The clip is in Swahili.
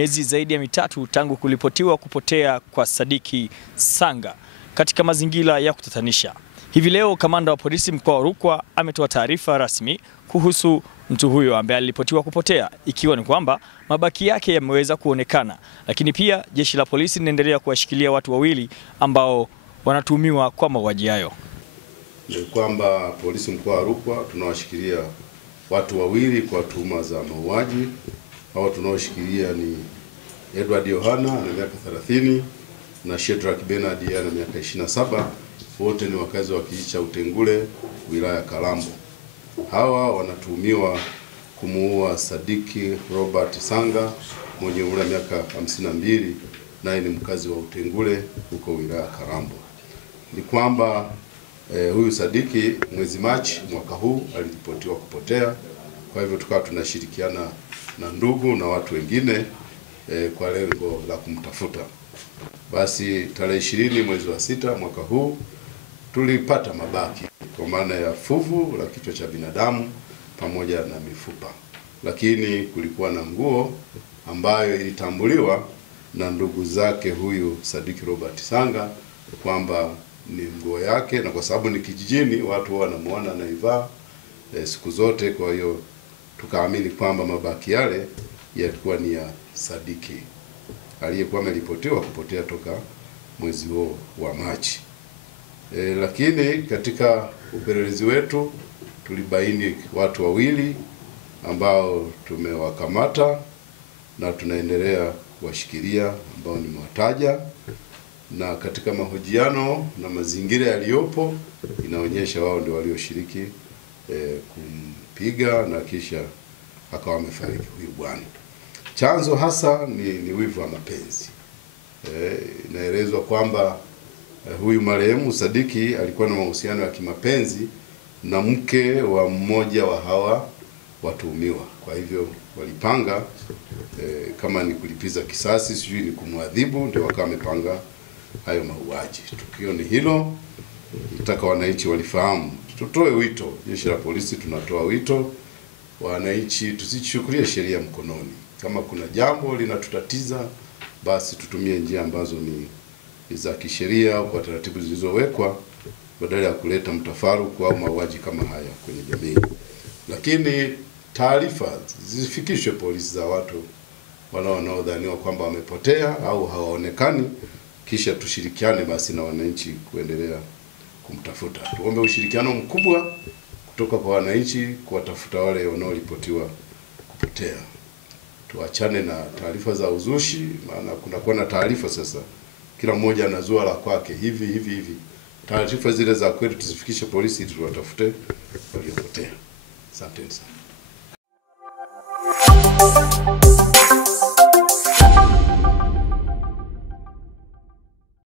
Miezi zaidi ya mitatu tangu kulipotiwa kupotea kwa Sadiki Sanga katika mazingira ya kutatanisha. Hivi leo kamanda wa polisi mkoa wa Rukwa ametoa taarifa rasmi kuhusu mtu huyo ambaye alipotiwa kupotea, ikiwa ni kwamba mabaki yake yameweza kuonekana, lakini pia jeshi la polisi linaendelea kuwashikilia watu wawili ambao wanatuhumiwa kwa mauaji hayo. Ni kwamba polisi mkoa wa Rukwa tunawashikilia watu wawili kwa tuhuma za mauaji. Hao tunaoshikilia ni Edward Yohana ana miaka 30 na Shedrack Bernard ana miaka 27. Wote ni wakazi wa kijiji cha Utengule, wilaya ya Kalambo. Hawa wanatuhumiwa kumuua Sadiki Robert Sanga mwenye umri wa miaka 52, naye ni mkazi wa Utengule huko wilaya ya Kalambo. Ni kwamba huyu Sadiki mwezi Machi mwaka huu aliripotiwa kupotea. Kwa hivyo tukawa tunashirikiana na ndugu na watu wengine kwa lengo la kumtafuta. Basi tarehe 20 mwezi wa 6 mwaka huu tulipata mabaki kwa maana ya fuvu la kichwa cha binadamu pamoja na mifupa, lakini kulikuwa na nguo ambayo ilitambuliwa na ndugu zake huyu Sadiki Robert Sanga kwamba ni nguo yake, na kwa sababu ni kijijini watu wanamuona anaivaa siku zote, kwa hiyo tukaamini kwamba mabaki yale yalikuwa ni ya Sadiki aliyekuwa ameripotiwa kupotea toka mwezi huo wa Machi. Lakini katika upelelezi wetu tulibaini watu wawili ambao tumewakamata na tunaendelea kuwashikilia ambao nimewataja, na katika mahojiano na mazingira yaliyopo inaonyesha wao ndio walioshiriki kumpiga na kisha akawa amefariki huyu bwana. Chanzo hasa ni wivu wa mapenzi. Inaelezwa kwamba huyu marehemu Sadiki alikuwa na mahusiano ya kimapenzi na mke wa mmoja wa hawa watuhumiwa. Kwa hivyo walipanga kama ni kulipiza kisasi, sijui ni kumwadhibu, ndio wakawa wamepanga hayo mauaji. Tukio ni hilo, nataka wananchi walifahamu. Tutoe wito, jeshi la polisi tunatoa wito wananchi tusichukulie sheria mkononi. Kama kuna jambo linatutatiza, basi tutumie njia ambazo ni za kisheria kwa taratibu zilizowekwa, badala ya kuleta mtafaruku au mauaji kama haya kwenye jamii. Lakini taarifa zifikishwe polisi za watu wanaodhaniwa kwamba wamepotea au hawaonekani, kisha tushirikiane basi na wananchi kuendelea kumtafuta. Tuombe ushirikiano mkubwa kutoka kwa wananchi kuwatafuta wale wanaoripotiwa kupotea. Tuachane na taarifa za uzushi, maana kunakuwa na taarifa sasa kila mmoja anazua la kwake hivi. Taarifa zile za kweli tuzifikishe polisi ili tuwatafute waliopotea. Asante sana.